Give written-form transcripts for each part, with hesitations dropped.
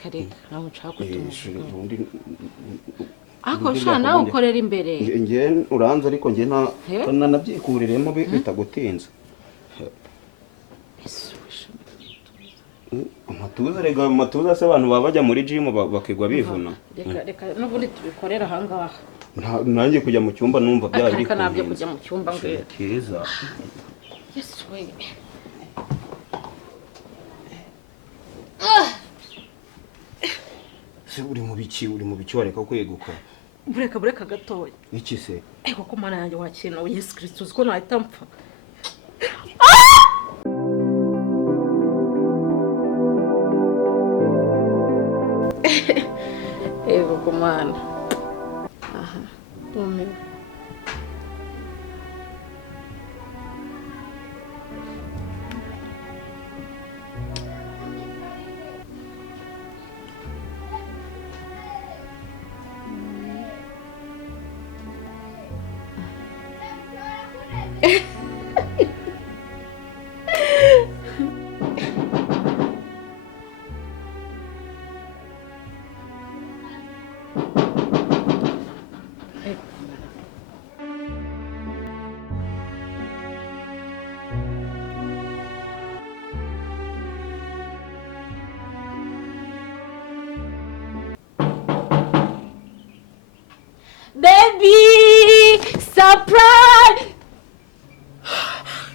kare nawe nshaka kutumuvuga undi ako shana ukorera imbere nge uranze ariko nge nta nabyikureremo bitagutinza amatuza se abantu baba bajya muri gym bakigwa bivuna reka n'ubundi tubikorera ahangaha nanjye kujya mu cyumba numva byari reka nabyo kujya mu cyumba ngwe kiza Yes we se uri mu biki wareka kweguka bureka gatoya iki se ego ko mana yanjye wakina Yesu Kristo uko nahita mpfa ego ko mana aha tume Baby surprise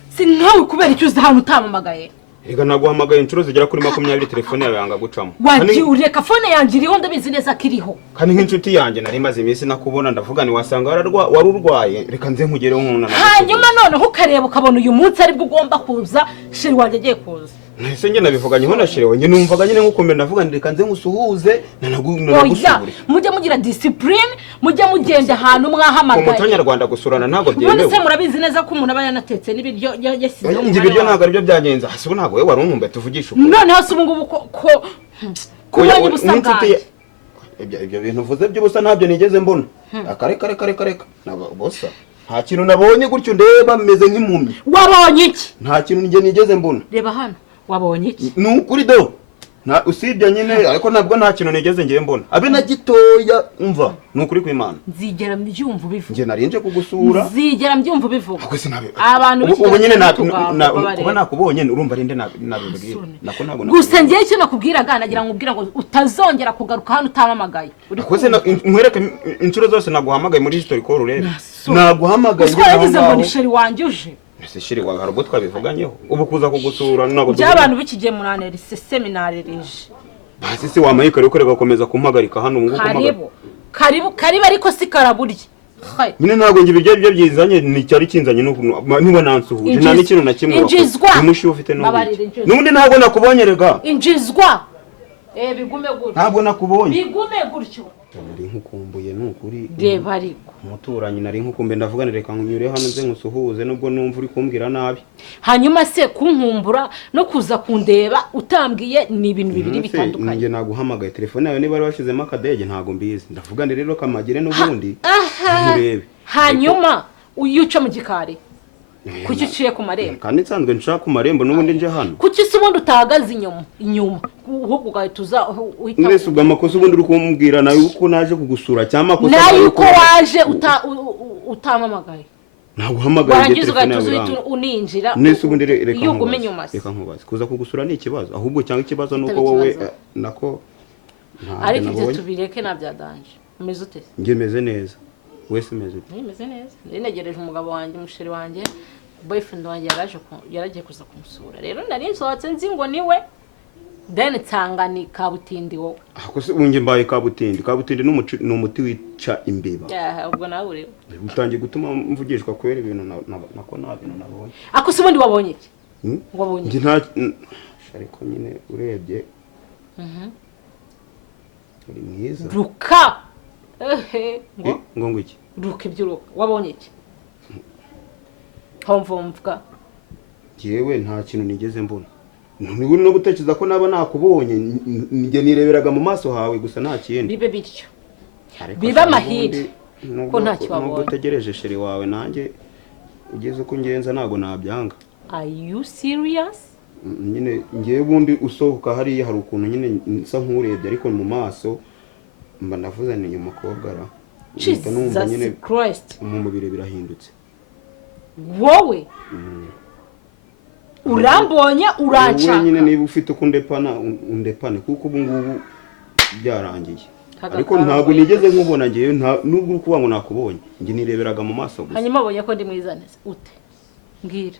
Singawe kubera icyo uza hano utamamagaye Ega naguhamagaye inshuro zigera kuri 20 telefone yawe yanga gucamo Wagiye ureka phone yanjye iriho ndabizi neza kiriho Kandi nk'inshuti yanjye nari maze iminsi nakubona ndavuga ni wasanga wari urwaye reka nze nkugereho nkuna hanyuma none ukareba ukabona uyu munsi ari bwo ugomba kuza shiri wanjye agiye kuza Nese nge nabivuganye ho nashirewe nge numvaga nyine nkukomera ndavuga reka nze ngusuhuze nagusubira mujye mugira discipline mujye mugenda ahantu mwahamagaye Umuco nyarwanda gusurana ntago byemewe None se murabizi neza ko umuntu aba yanatetse n'ibiryo yasize Nge ibiryo ntago ari byo byagenza hasi ubu ntago we wari umumbe tuvugisha uko None hose ubu ngubu ko kubanye busabwaye ibyo bintu uvuze by'ubusa ntabyo nigeze mbona akareka bosa nta kintu nabonye gutyo ndeba meze nk'impumyi wabonye iki nta kintu nge nigeze mbona reba hano wabonye iki nukuri do usibye nyine ariko ntabwo nta kintu nigeze ngiye mbona abe na gitoya umva nukuri kw'Imana nzigera mbyumva bivuga nge narinje kugusura nzigera mbyumva bivuga ako sinabe abantu ubu nyine kuba nakubonye urumva rinde nabibwira nako ntabwo gusa ngiye cyo nakubwiraga nagira ngo ubwira ngo utazongera kugaruka hano utamamagaye ako se nkwereke inshuro zose naguhamagaye muri history call urebe naguhamagaye twaragize ngo ni sheri wanje uje ese shiri wa harubwo twabivuganyeho ubu kuza kugusura nako by'abantu bikigiye munaneri seminari rije basi se wamayika rero kurega gukomeza kumpagarika hano ngo karibu ariko si karaburye nyine ntago ngi ibiryo byo byizanye ni cyari kinzanye niba nansuhuje nta n'ikintu na kimwe umushi ufite n'ubundi ntago nakubonye rega injizwa bigume gutyo ntabwo nakubonye bigume gutyo nari nkukumbuye nukuri reba ariko umuturanyi nari nkukumbe ndavuga reka nkunyure hano nze nkusuhuze nubwo numva uri kumbwira nabi hanyuma se kunkumbura no kuza kundeba utambwiye ni ibintu bibiri bitandukanye nge naguhamagaye telefone yawe niba washizemo akadege ntago mbizi ndavuga rero kamagire n'ubundi urebe hanyuma uyuca mu gikari kuki uciye ku marembo kandi nsanzwe nshaka ku marembo n'ubundi nje hano kuki se ubundi utahagaze inyuma ahubwo ugahita uza uhita mwese ubwo amakosa ubundi uri kumbwira nawe uko naje kugusura cyangwa amakosa nawe uko waje utamamagaye naguhamagaye warangiza ugahita uza uninjira nese ubundi iyo ugume inyuma reka nkubaze kuza kugusura ni ikibazo ahubwo cyangwa ikibazo nuko wowe nako ariko ibyo tubireke nabyadanje umeze ute nge meze neza wese meze ute meze neza negereje umugabo wanjye musheri wanjye boyfriend wanjye yaragiye kuza kumusura rero nari nsohotse nzi ngo niwe then tsangani kabutindi wowe ako se unge mbaye kabutindi ni umuti wica imbeba ubwo nawe ureba utangiye gutuma mvugishwa kwera ibintu nako nta bintu nabonye ako se ubundi wabonye iki wabonye nge nta ariko nyine urebye uri mwiza ruka ngo iki ruka ibyo wabonye iki mvuga yewe nta kintu nigeze mbona ntiburi no gutekereza ko naba nakubonye nge nireberaga mu maso hawe gusa nta kindi bibe bityo biba amahirwe ko nta kibabonye nubwo utegereje sheri wawe nanjye ugeze uko ngenza ntago nabyanga are you serious nyine ngewe ubundi usohoka hariya hari ukuntu nyine nsa nk'urebye ariko mu maso mba navuze ni uyu mukobwa ara Jesus Christ mu mubiri birahindutse wowe urambonye uranca wowe nyine niba ufite uko undepane kuko ubu ngubu byarangiye ariko ntabwo nigeze nkubona ngewe nubwo uri kuvuga ngo nakubonye njye nireberaga mu maso gusa hanyuma wabonye ko ndi mwiza neza ute mbwira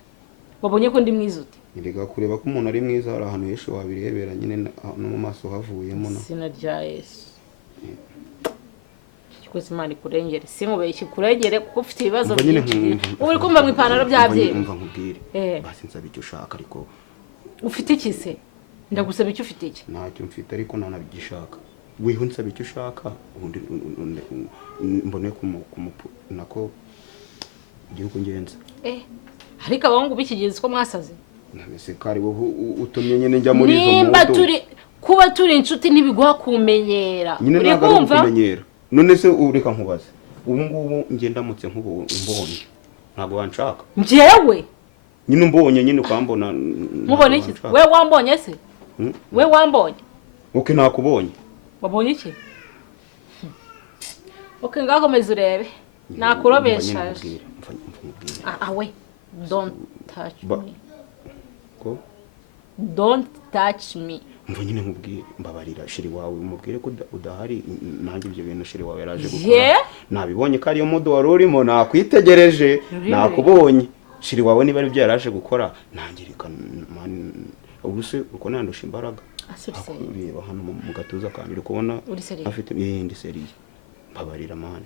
wabonye ko ndi mwiza ute nirega kureba ko umuntu ari mwiza hari ahantu henshi wabirebera nyine no mu maso havuyemo na izina rya Yesu kikoze Imana ikurengere simubeye ikurengere kuko ufite ibibazo byinshi uri kumva mu ipantaro byabye umva nkubwire basi nsaba icyo ushaka ariko ufite iki se ndagusaba icyo ufite iki ntacyo mfite ariko nanabigishaka weho nsaba icyo ushaka ubundi mbone nako igihugu ngenza ariko abahungu b'ikigezi ko mwasaze nabese kari wowe utumye nyine njya muri izo nimba kuba turi inshuti ntibiguha kumenyera uri kumva kumenyera none se ureka nkubaze ubu ngubu nge ndamutse mbonye ntabwo wanshaka njyewe nyine umbonye nyine ukambona mubone iki we wambonye se we wambonye uke nakubonye wabonye iki uke ngakomeza urebe nakurobeshaje we don't touch me don't touch me mva nyine nkubwire mbabarira shiri wawe umubwire ko udahari nanjye ibyo bintu shiri wawe yaraje gukora nabibonye ko ariyo modo wari urimo nakwitegereje nakubonye shiri wawe niba ari byo yaraje gukora nangirika ubuse uko nandusha imbaraga reba hano mu gatuza kandi uri kubona afite indi seriye mbabarira mani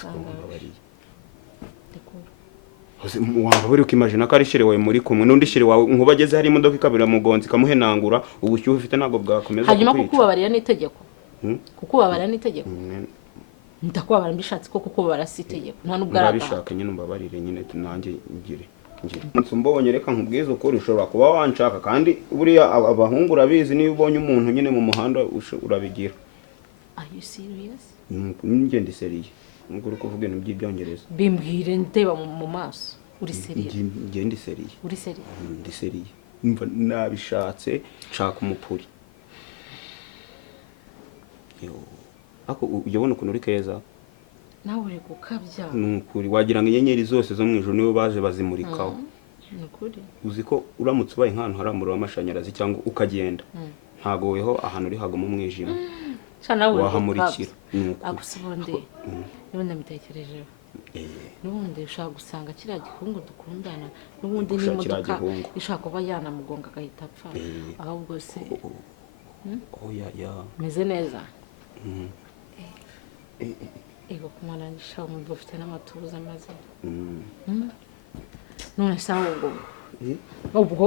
mbabarira waba buri ukimagina ko ari shiri wawe muri kumwe n'undi shiri wawe nkubageze hari imodoka ikabira mugonzi ikamuhenangura ubushyuhe ufite ntabwo bwakomeza hanyuma kukubabarira n'itegeko kukubabarira n'itegeko ndakubabarira mbishatse ko kukubabarira si itegeko nta nubwo ari abishaka nyine umbabarire nyine nanjye ngire umunsi mbonye reka nkubwize ukuri ushobora kuba wanshaka kandi buriya abahungu urabizi niba ubonye umuntu nyine mu muhanda urabigira are you serious njye ndi seriye nubwo uri kuvuga ibintu by'ibyongereza bimbwire ndeba mu maso uri seriye njye ndi seriye uri seriye ndi seriye mva nabishatse nshaka umupuri ako ujyabona ukuntu uri keza nawe uri gukabya nukuri wagira ngo inyenyeri zose zo mu ijuru nibo baje bazimurikaho nukuri uzi ko uramutse ubaye nk'ahantu hari umuriro w'amashanyarazi cyangwa ukagenda ntago weho ahantu uri hagamo umwijima wahamurikira agusubonde n'ubundi mbitekerejeho n'ubundi ushaka gusanga kiriya gihungu dukundana n'ubundi n'imodoka ishaka kuba yanamugonga agahita apfa ahubwo se meze neza ego kumanangisha umuntu ufite n'amatuza maze none se ubwo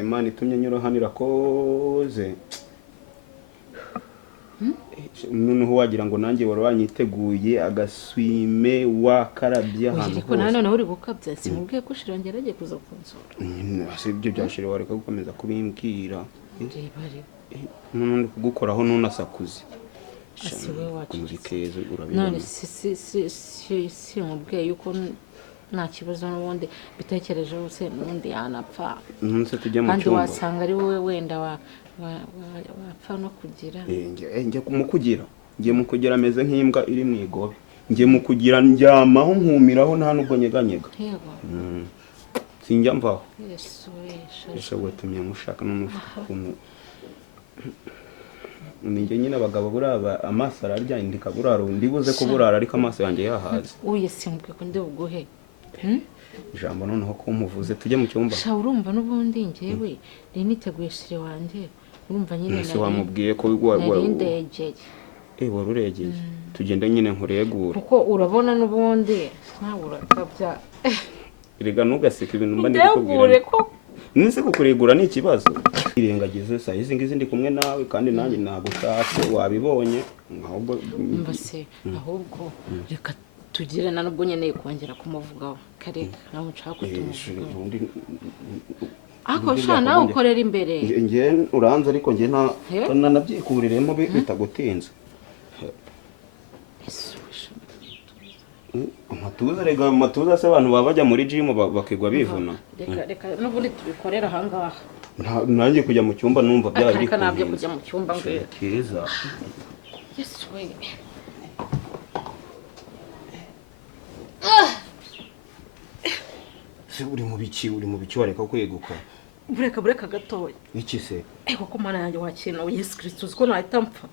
Imana itumye nyura hano irakoze noneho wagira ngo nanjye wari wanyiteguye agaswime wakarabye ahantu ariko nanone uri gukabya simubwiye ko shira ngera agiye kuza kunsura ibyo byashire wari gukomeza kubimbwira none kugukoraho nunasakuze asiwe wacu keza urabibona none si mubwiye yuko nta kibazo n'ubundi bitekereje hose n'ubundi yanapfa nonse tujye mu cyumba kandi wasanga ari wowe wenda wapfa no kugira njye mu kugira ameze nk'imbwa iri mu igobe njye mu kugira njyamaho nkumiraho nta nubwo nyeganyega sinjya mvaho yesu watumye mushaka n'umufukuntu ninjye nyine abagabo buraba amaso ararya indika burara ndibuze ko burara ariko amaso yanjye yahaze uye simbwe ko ndi buguhe ijambo noneho ko umuvuze tujye mu cyumba sha urumva n'ubundi njyewe niteguye shire wanjye urumva nyine nari wamubwiye ko warindegeye waruregeye tugende nyine nkuregura kuko urabona n'ubundi nawe urakabya erega ntugaseke ibintu mba ndikubwira nise kukuregura ni ikibazo irengagize saa izi ngizi ndi kumwe nawe kandi nanjye nagushatse wabibonye ahubwo mbase ahubwo reka tugire na nubwo nyene kongera kumuvugaho kare nawe nshaka kutumuvuga ako sha nawe ukorera imbere nge uranze ariko nge nanabyikuriremo bitagutinze amatuza rega amatuza se abantu baba bajya muri gym bakigwa bivuna. Reka n'ubundi tubikorera ahangaha. Nanjye kujya mu cyumba numva byaba Reka nabyo kujya mu cyumba ngwe. Kiza. Yes we. Se uri mu biki wareka kweguka. Bureka gatoya. Iki se? Ego ko mana yanjye wakina Yesu Kristo uko nahita mpfa.